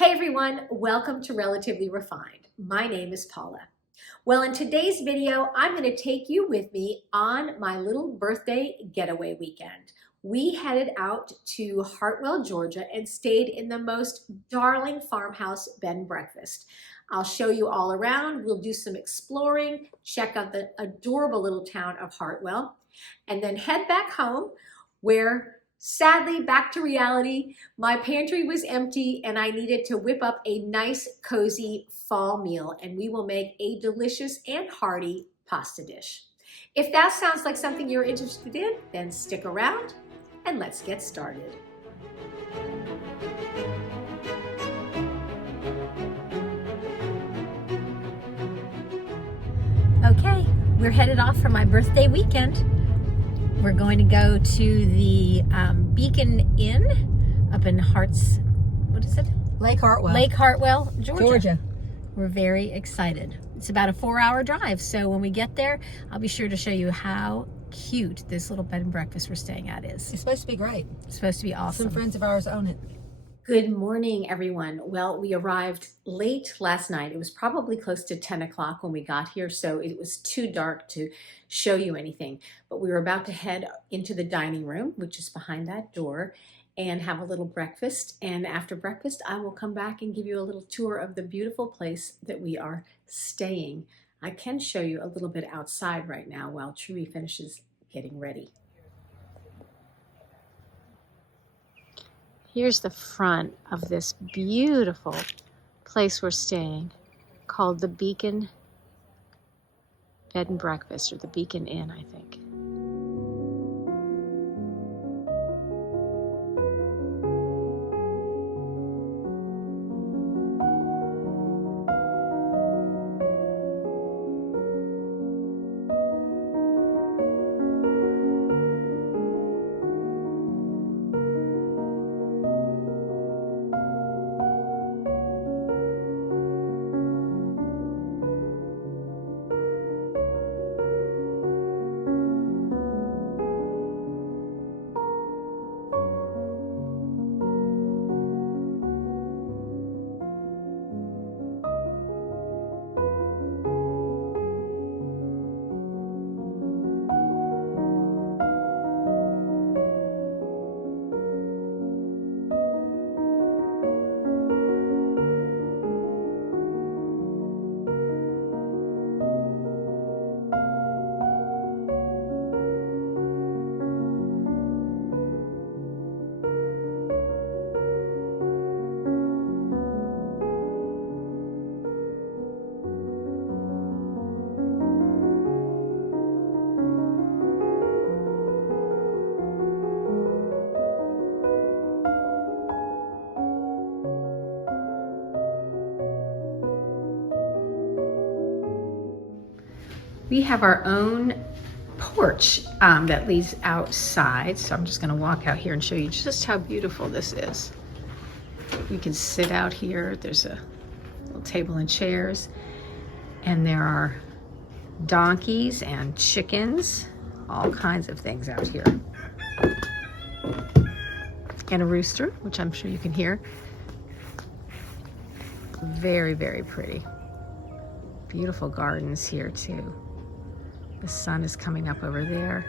Hey everyone, welcome to Relatively Refined. My name is Paula. Well, in today's video, I'm going to take you with me on my little birthday getaway weekend. We headed out to Hartwell, Georgia and stayed in the most darling farmhouse bed and breakfast. I'll show you all around. We'll do some exploring, check out the adorable little town of Hartwell, and then head back home where sadly, back to reality, my pantry was empty and I needed to whip up a nice, cozy fall meal, and we will make a delicious and hearty pasta dish. If that sounds like something you're interested in, then stick around and let's get started. Okay, we're headed off for my birthday weekend. We're going to go to the Beacon Inn up in what is it? Lake Hartwell. Lake Hartwell, Georgia. We're very excited. It's about a 4-hour drive, so when we get there, I'll be sure to show you how cute this little bed and breakfast we're staying at is. It's supposed to be great. It's supposed to be awesome. Some friends of ours own it. Good morning, everyone. Well, we arrived late last night. It was probably close to 10 o'clock when we got here, so it was too dark to show you anything. But we were about to head into the dining room, which is behind that door, and have a little breakfast. And after breakfast, I will come back and give you a little tour of the beautiful place that we are staying. I can show you a little bit outside right now while Cherie finishes getting ready. Here's the front of this beautiful place we're staying, called the Beacon Bed and Breakfast, or the Beacon Inn, I think. We have our own porch that leads outside, so I'm just going to walk out here and show you just how beautiful this is. We can sit out here. There's a little table and chairs, and there are donkeys and chickens, all kinds of things out here. And a rooster, which I'm sure you can hear. Very, very pretty. Beautiful gardens here too. The sun is coming up over there.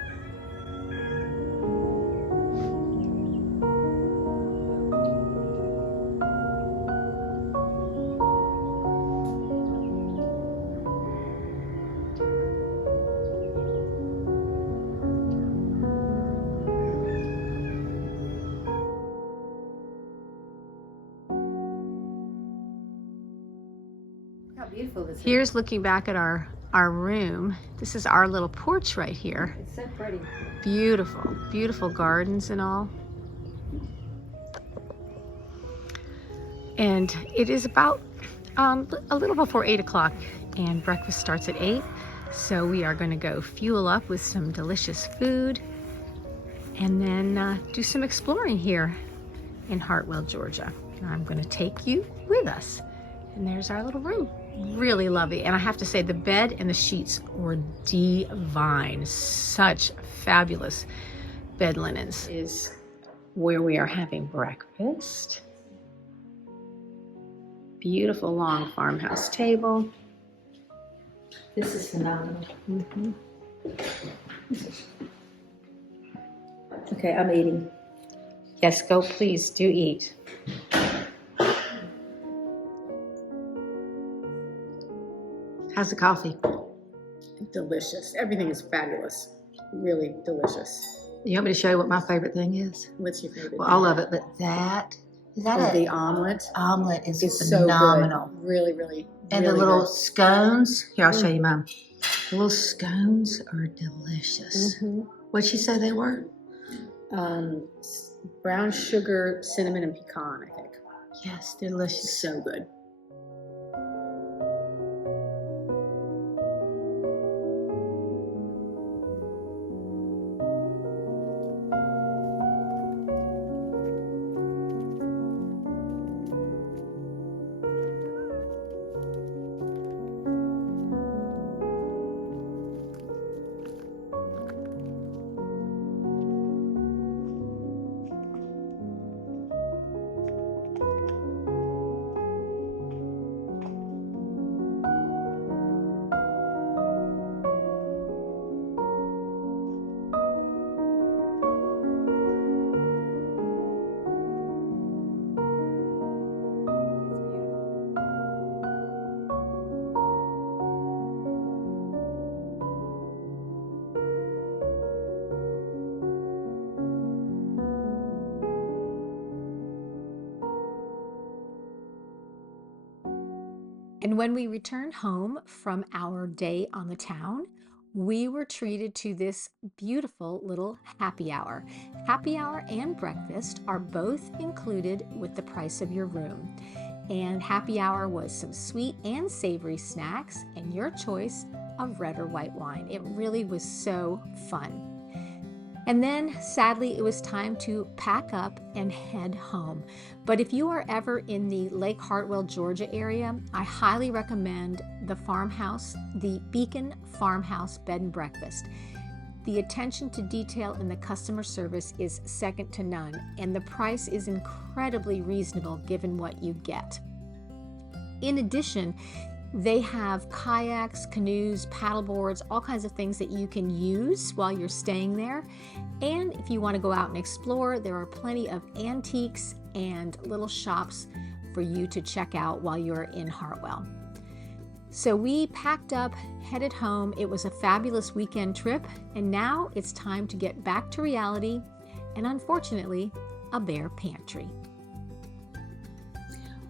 How beautiful this is. Here's looking back at our room. This is our little porch right here. It's so pretty. Beautiful, beautiful gardens and all. And it is about a little before 8 o'clock, and breakfast starts at 8. So we are going to go fuel up with some delicious food and then do some exploring here in Hartwell, Georgia. And I'm going to take you with us. And there's our little room. Really lovely. And I have to say, the bed and the sheets were divine. Such fabulous bed linens. Is where we are having breakfast. Beautiful long farmhouse table. This is phenomenal. Mm-hmm. Okay, I'm eating. Yes, go please, do eat. How's the coffee? Delicious. Everything is fabulous. Really delicious. You want me to show you what my favorite thing is? What's your favorite? Well, all of it, but the omelet omelet is phenomenal. So good. Really, really. And really the little good. scones. Here, I'll show you mine. The little scones are delicious. Mm-hmm. What'd she say they were? Brown sugar, cinnamon, and pecan, I think. Yes, they're delicious. So good. And when we returned home from our day on the town, we were treated to this beautiful little happy hour. Happy hour and breakfast are both included with the price of your room. And happy hour was some sweet and savory snacks and your choice of red or white wine. It really was so fun. And then, sadly, it was time to pack up and head home. But if you are ever in the Lake Hartwell, Georgia area, I highly recommend the farmhouse, the Beacon Farmhouse Bed and Breakfast. The attention to detail in the customer service is second to none, and the price is incredibly reasonable given what you get. In addition, they have kayaks, canoes, paddle boards, all kinds of things that you can use while you're staying there. And if you want to go out and explore, there are plenty of antiques and little shops for you to check out while you're in Hartwell. So we packed up, headed home. It was a fabulous weekend trip, and now it's time to get back to reality and, unfortunately, a bare pantry.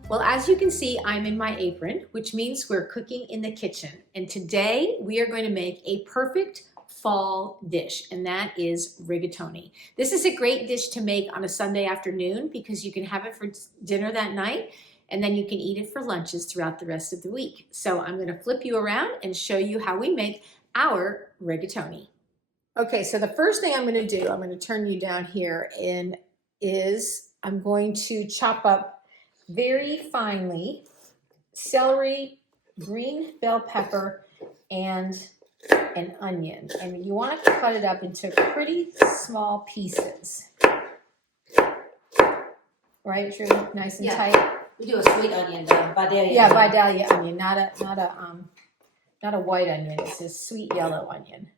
Well, as you can see, I'm in my apron, which means we're cooking in the kitchen. And today we are going to make a perfect fall dish, and that is rigatoni. This is a great dish to make on a Sunday afternoon because you can have it for dinner that night, and then you can eat it for lunches throughout the rest of the week. So I'm going to flip you around and show you how we make our rigatoni. Okay, so the first thing I'm going to do, I'm going to turn you down here, I'm going to chop up very finely celery, green bell pepper, and an onion. And you want to cut it up into pretty small pieces. Right, Drew? Nice and tight. We do a sweet onion, Vidalia. Yeah, Vidalia onion, not a white onion. It's a sweet yellow onion.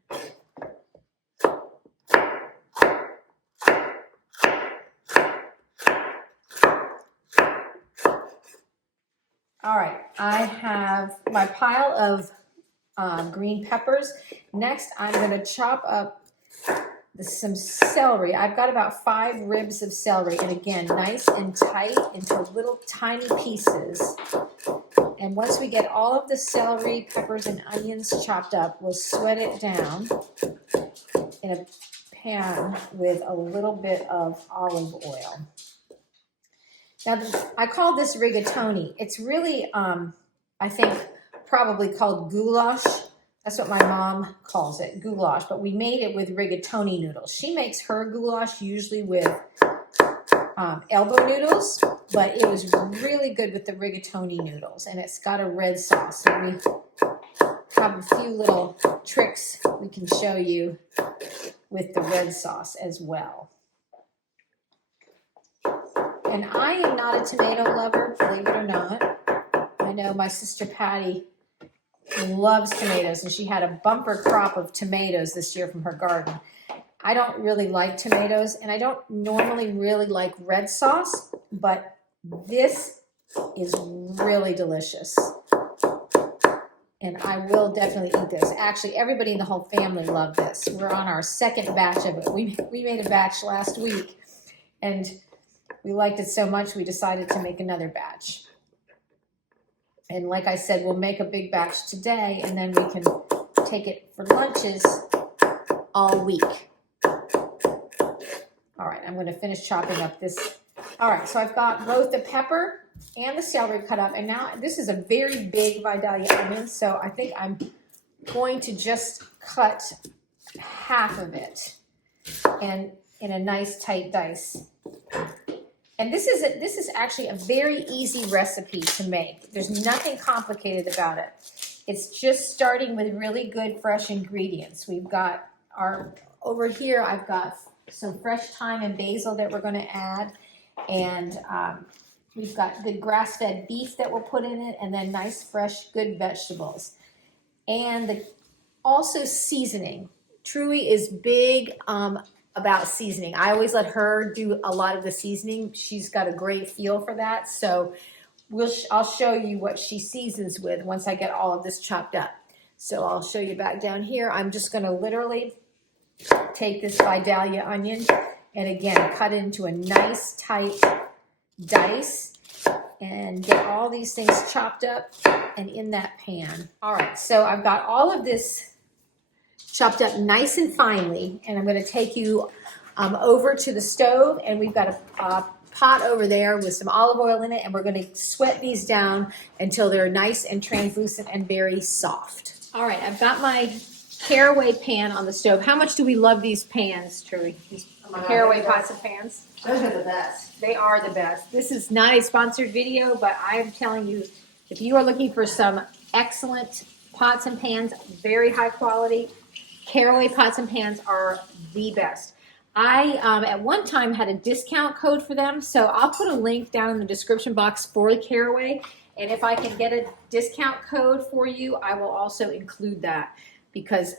All right, I have my pile of green peppers. Next, I'm going to chop up some celery. I've got about 5 ribs of celery, and again, nice and tight into little tiny pieces. And once we get all of the celery, peppers, and onions chopped up, we'll sweat it down in a pan with a little bit of olive oil. Now, I call this rigatoni. It's really, I think, probably called goulash. That's what my mom calls it, goulash. But we made it with rigatoni noodles. She makes her goulash usually with elbow noodles, but it was really good with the rigatoni noodles. And it's got a red sauce. And we have a few little tricks we can show you with the red sauce as well. And I am not a tomato lover, believe it or not. know my sister Patty loves tomatoes, and she had a bumper crop of tomatoes this year from her garden. I don't really like tomatoes, and I don't normally really like red sauce, but this is really delicious. And I will definitely eat this. Actually, everybody in the whole family loved this. We're on our second batch of it. We made a batch last week, and we liked it so much we decided to make another batch. And like I said, we'll make a big batch today, and then we can take it for lunches all week. All right, I'm going to finish chopping up this. All right, so I've got both the pepper and the celery cut up, and now this is a very big Vidalia onion, so I think I'm going to just cut half of it and in a nice tight dice. And this is actually a very easy recipe to make. There's nothing complicated about it. It's just starting with really good fresh ingredients. We've got over here I've got some fresh thyme and basil that we're going to add, and we've got good grass-fed beef that we'll put in it, and then nice fresh good vegetables. And also seasoning. Truly is big about seasoning. I always let her do a lot of the seasoning. She's got a great feel for that. So I'll show you what she seasons with once I get all of this chopped up. So I'll show you back down here. I'm just going to literally take this Vidalia onion and again cut into a nice tight dice and get all these things chopped up and in that pan. All right, so I've got all of this chopped up nice and finely, and I'm going to take you over to the stove, and we've got a pot over there with some olive oil in it, and we're going to sweat these down until they're nice and translucent and very soft. All right, I've got my Caraway pan on the stove. How much do we love these pans, Trudy? These Caraway pots and pans? Those are the best. They are the best. This is not a sponsored video, but I am telling you, if you are looking for some excellent pots and pans, very high quality, Caraway pots and pans are the best. I, at one time, had a discount code for them, so I'll put a link down in the description box for Caraway, and if I can get a discount code for you, I will also include that, because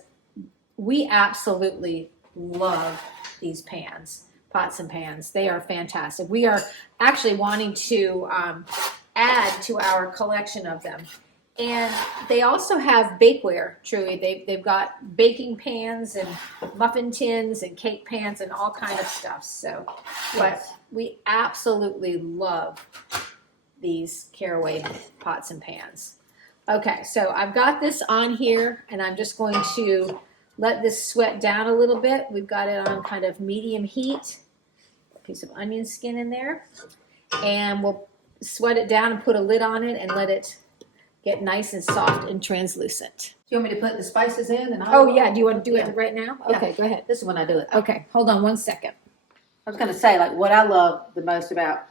we absolutely love these pans, pots and pans. They are fantastic. We are actually wanting to add to our collection of them. And they also have bakeware, truly. They've got baking pans and muffin tins and cake pans and all kind of stuff. So, but we absolutely love these Caraway pots and pans. Okay, so I've got this on here, and I'm just going to let this sweat down a little bit. We've got it on kind of medium heat. A piece of onion skin in there. And we'll sweat it down and put a lid on it and let it get nice and soft and translucent. Do you want me to put the spices in? Oh yeah, do you want to do it right now? Yeah. Okay, go ahead. This is when I do it. Okay, hold on one second. I was going to say, like, what I love the most about,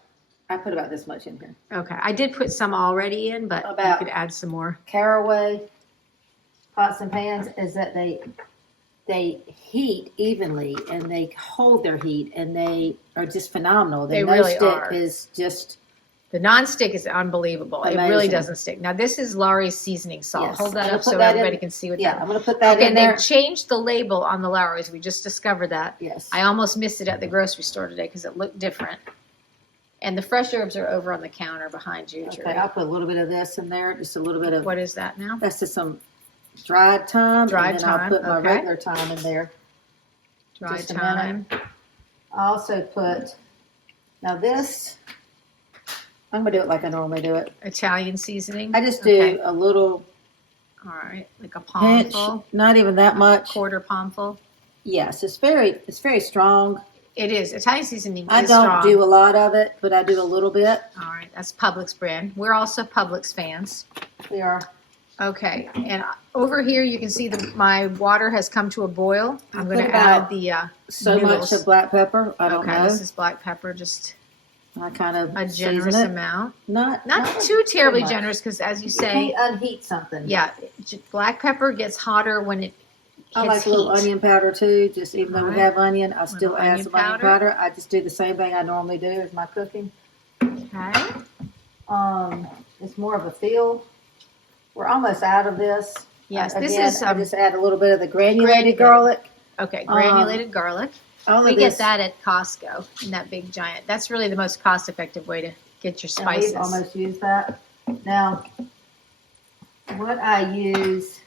I put about this much in here. Okay, I did put some already in, but you could add some more. Caraway pots and pans is that they heat evenly, and they hold their heat, and they are just phenomenal. They really no-stick are. is just The non-stick is unbelievable. amazing. It really doesn't stick. Now this is Lowry's seasoning salt. Yes. Hold I'm that gonna up put so that everybody in. can see what Yeah, that. I'm going to put that Okay, in there. they've changed the label on the Lowry's. We just discovered that. Yes. I almost missed it at the grocery store today because it looked different. And the fresh herbs are over on the counter behind you, Okay, Jerry. I'll put a little bit of this in there, just a little bit of, What is that now? that's just some dried thyme. Dried and then I'll thyme, put my okay. regular thyme in there. Dry Just a thyme. I also put, now this, I'm going to do it like I normally do it. Italian seasoning. I just Okay. do a little All right, like a pinch, palmful, not even that much. quarter palmful. Yes, it's very strong. It is. Italian seasoning I is don't strong. do a lot of it, but I do a little bit. All right, that's Publix brand. We're also Publix fans. We are. Okay, and over here you can see that my water has come to a boil. I'm going put to add about the So noodles. much of black pepper, I don't Okay, know. this is black pepper, just I kind of a generous season it. amount. Not Too terribly much. generous because, as you You say, can't unheat something. yeah, black pepper gets hotter when it I hits like a little heat. onion powder too. Just even though we Alright. have onion, I still Little add onion some onion powder. powder. I just do the same thing I normally do as my cooking. Okay. It's more of a feel. We're almost out of this. Yes, Again, this is I just add a little bit of the granulated garlic. okay, granulated garlic. All We of get this, that at Costco in that big giant. That's really the most cost-effective way to get your and we've spices. almost used that. Now, what I use,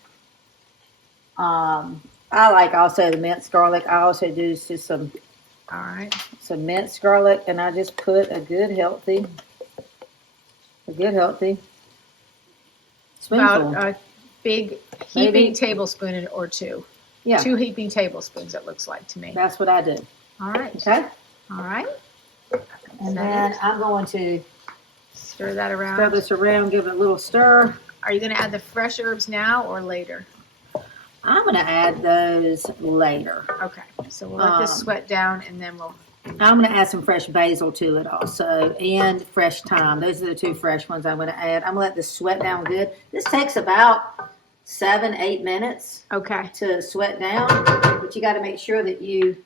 I like also the minced garlic. I also do just some All right. minced garlic, and I just put a good healthy spoonful. About a big Maybe. heaping tablespoon or two. Yeah, 2 heaping tablespoons, it looks like to me. that's what I do. All right. Okay, All right. and then I'm going to Stir that around. throw this around, give it a little stir. Are you going to add the fresh herbs now or later? I'm going to add those later. Okay. So we'll let this sweat down and then we'll. I'm going to add some fresh basil to it also, and fresh thyme. Those are the 2 fresh ones I'm going to add. I'm going to let this sweat down good. This takes about 7-8 minutes Okay. to sweat down, but you got to make sure that you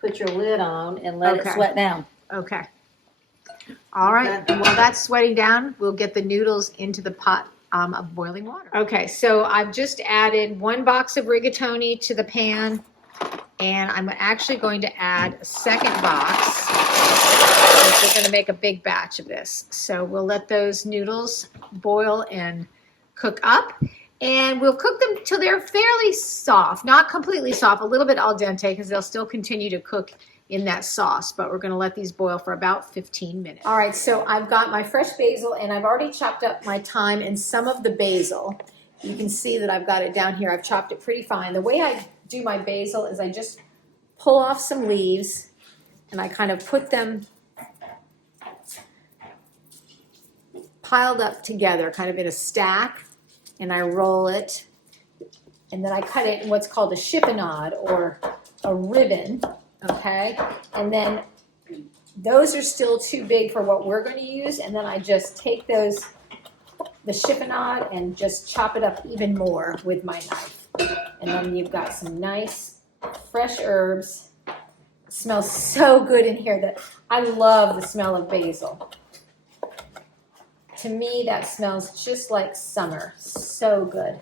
put your lid on and let it sweat down. Okay. All right. Okay. And while that's sweating down, we'll get the noodles into the pot of boiling water. Okay. So I've just added 1 box of rigatoni to the pan, and I'm actually going to add a second box. We're going to make a big batch of this. So we'll let those noodles boil and cook up. And we'll cook them till they're fairly soft, not completely soft, a little bit al dente, because they'll still continue to cook in that sauce, but we're going to let these boil for about 15 minutes. All right, so I've got my fresh basil, and I've already chopped up my thyme and some of the basil. You can see that I've got it down here. I've chopped it pretty fine. The way I do my basil is I just pull off some leaves, and I kind of put them piled up together, kind of in a stack, and I roll it, and then I cut it in what's called a chiffonade or a ribbon, okay? And then those are still too big for what we're going to use, and then I just take the chiffonade and just chop it up even more with my knife. And then you've got some nice fresh herbs. It smells so good in here. That I love the smell of basil. To me, that smells just like summer. So good.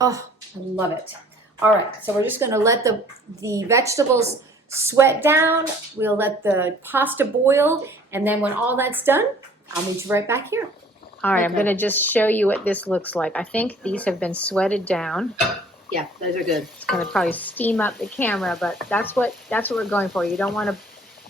Oh, I love it. All right, so we're just going to let the vegetables sweat down. We'll let the pasta boil, and then when all that's done, I'll meet you right back here. All right, I'm going to just show you what this looks like. I think these have been sweated down. Yeah, those are good. It's going to probably steam up the camera, but that's what we're going for. You don't want to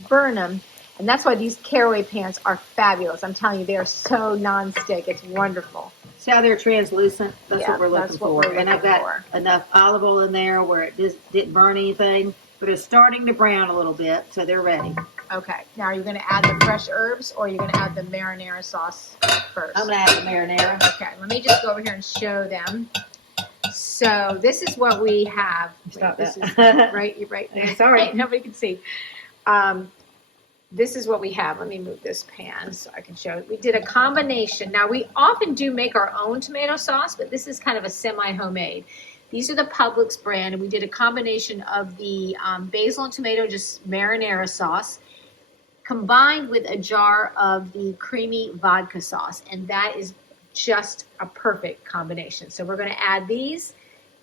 burn them. And that's why these Caraway pans are fabulous. I'm telling you, they are so non-stick. It's wonderful. See how they're translucent? That's Yeah, what we're looking that's what for. we're And I've looking got for. enough olive oil in there where it just didn't burn anything, but it's starting to brown a little bit, so they're ready. Okay. Now, are you going to add the fresh herbs, or are you going to add the marinara sauce first? I'm going to add the marinara. Okay. Let me just go over here and show them. So this is what we have. Stop This that. is right there. Sorry. Nobody can see. This is what we have. Let me move this pan so I can show it. We did a combination. Now, we often do make our own tomato sauce, but this is kind of a semi-homemade. These are the Publix brand, and we did a combination of the basil and tomato, just marinara sauce, combined with a jar of the creamy vodka sauce, and that is just a perfect combination. So we're going to add these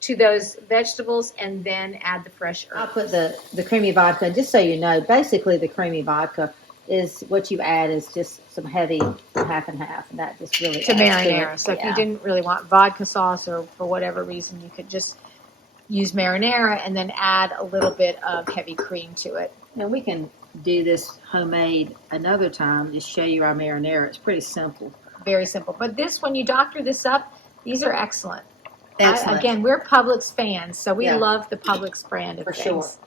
to those vegetables and then add the fresh herbs. I'll put the creamy vodka, just so you know, basically the creamy vodka is what you add is just some heavy half and half, and that just really To adds marinara. it. So if Yeah. you didn't really want vodka sauce or for whatever reason, you could just use marinara and then add a little bit of heavy cream to it. Now we can do this homemade another time, just show you our marinara. It's pretty simple. Very simple. But this, when you doctor this up, these are excellent. Excellent. Again, we're Publix fans, so we Yeah. love the Publix brand of For things.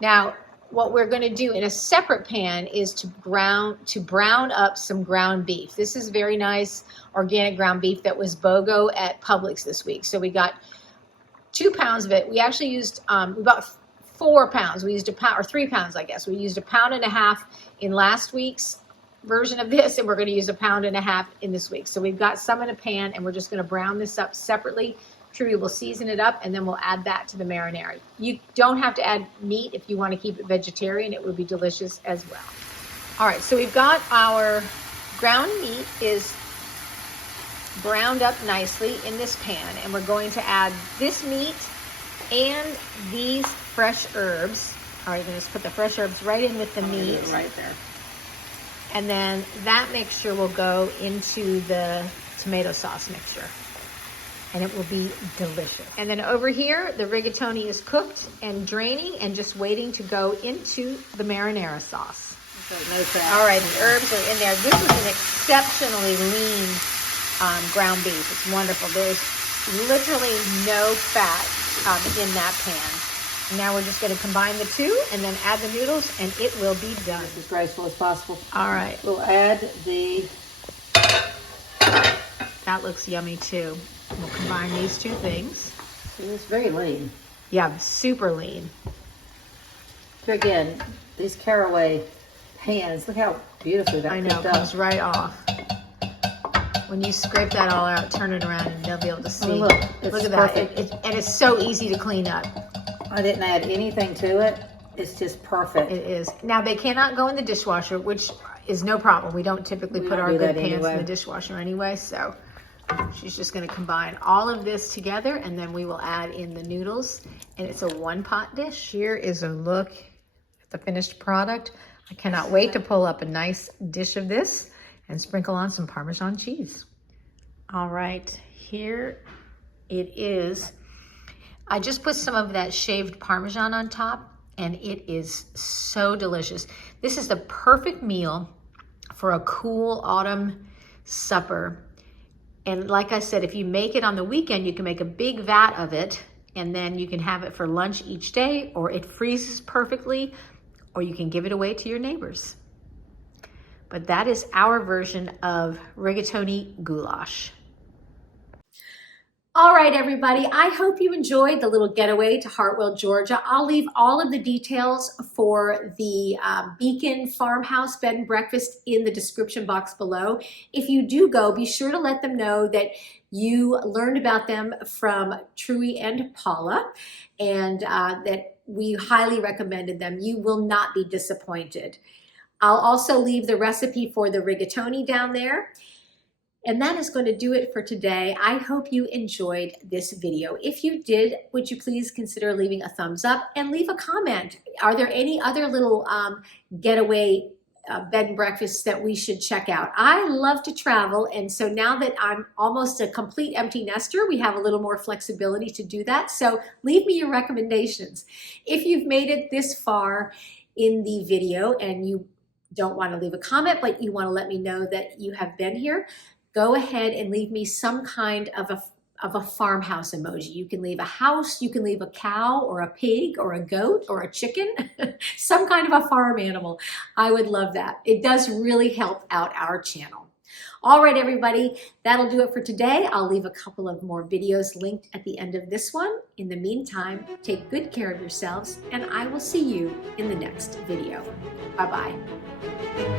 Now, what we're going to do in a separate pan is to brown up some ground beef. This is very nice organic ground beef that was BOGO at Publix this week. So we got 2 pounds of it. We actually used we bought 4 pounds. We used a pound, or 3 pounds, I guess. We used 1.5 pounds in last week's version of this, and we're going to use 1.5 pounds in this week. So we've got some in a pan, and we're just going to brown this up separately. Trudy will season it up, and then we'll add that to the marinara. You don't have to add meat if you want to keep it vegetarian. It would be delicious as well. All right, so we've got our ground meat is browned up nicely in this pan, and we're going to add this meat and these fresh herbs. All right, you're gonna just put the fresh herbs right in with the meat. Right there. And then that mixture will go into the tomato sauce mixture. And it will be delicious. And then over here, the rigatoni is cooked and draining and just waiting to go into the marinara sauce. Okay, no fat. All right, the herbs are in there. This is an exceptionally lean ground beef. It's wonderful. There's literally no fat in that pan. Now we're just going to combine the two and then add the noodles, and it will be done. As graceful as possible. All right. We'll add the... That looks yummy too. We'll combine these two things. See, it's very lean. Yeah, super lean. So again, these caraway pans, look how beautifully that I know, cooked it up. comes right off. When you scrape that all out, turn it around, and they'll be able to see. Oh, look, it's look at perfect. that. And it's so easy to clean up. I didn't add anything to it. It's just perfect. It is. Now, they cannot go in the dishwasher, which is no problem. We don't typically put don't our do good that pans anyway. in the dishwasher anyway, so she's just going to combine all of this together, and then we will add in the noodles, and it's a one-pot dish. Here is a look at the finished product. I cannot wait to pull up a nice dish of this and sprinkle on some Parmesan cheese. All right, here it is. I just put some of that shaved Parmesan on top, and it is so delicious. This is the perfect meal for a cool autumn supper. And like I said, if you make it on the weekend, you can make a big vat of it, and then you can have it for lunch each day, or it freezes perfectly, or you can give it away to your neighbors. But that is our version of rigatoni goulash. All right, everybody, I hope you enjoyed the little getaway to Hartwell, Georgia. I'll leave all of the details for the Beacon Farmhouse Bed and Breakfast in the description box below. If you do go, be sure to let them know that you learned about them from Truey and Paula, and that we highly recommended them. You will not be disappointed. I'll also leave the recipe for the rigatoni down there. And that is going to do it for today. I hope you enjoyed this video. If you did, would you please consider leaving a thumbs up and leave a comment? Are there any other little getaway bed and breakfasts that we should check out? I love to travel, and so now that I'm almost a complete empty nester, we have a little more flexibility to do that. So leave me your recommendations. If you've made it this far in the video and you don't want to leave a comment, but you want to let me know that you have been here, go ahead and leave me some kind of a farmhouse emoji. You can leave a house, you can leave a cow or a pig or a goat or a chicken, some kind of a farm animal. I would love that. It does really help out our channel. All right, everybody, that'll do it for today. I'll leave a couple of more videos linked at the end of this one. In the meantime, take good care of yourselves, and I will see you in the next video. Bye-bye.